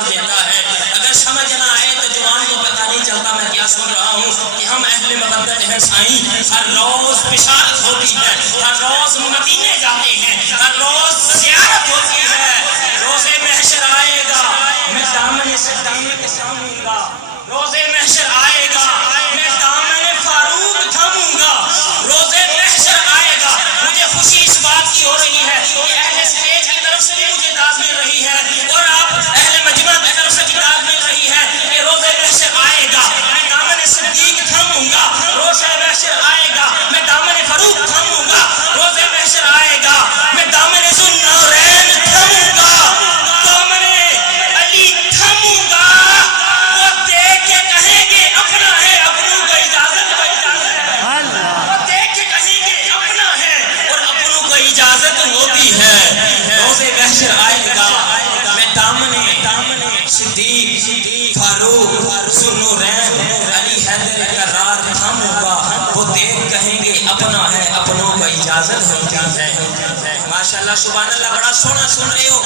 قرار دیتا ہے. اگر سمجھ نہ آئے تو جوان کو پتہ نہیں چلتا میں کیا سن رہا ہوں کہ ہم اہل مودت ہیں سائیں. ہر روز بشارت ہوتی ہے, ہر روز مدینے جاتے ہیں, ہر روز زیارت ہوتی ہے. روز محشر آئے گا میں دامن صدیق تھاموں گا. روز محشر آئے گا میں دامن فاروق تھاموں گا. روز محشر آئے گا. مجھے خوشی اس بات کی ہو رہی ہے کہ اہل اسٹیج کی طرف سے بھی مجھے داد مل رہی ہے اور آپ اہل مجمع کی طرف سے بھی داد مل رہی ہے کہ روز محشر آئے گا میں دامن صدیق تھاموں گا. روز محشر آئے گا میں دامن فاروق تھاموں گا. روز محشر آئے گا میں دامن ذوالنورین تھاموں گا, دامن علی تھاموں گا. وہ دیکھ کے کہیں گے اپنا ہے, اپنوں کو اجازت ہے. وہ دیکھ کے کہیں گے اپنا ہے اور اپنوں کو اجازت ہوتی ہے. روز محشر آئے گا میں دامن صدیق فاروق ذوالنورین علی حیدر کرار تھاموں گا. وہ دیکھ کہیں گے اپنا ہے, اپنوں کو اجازت ہوتی ہے. ماشاءاللہ سبحان اللہ, بڑا سونا سن رہے ہو.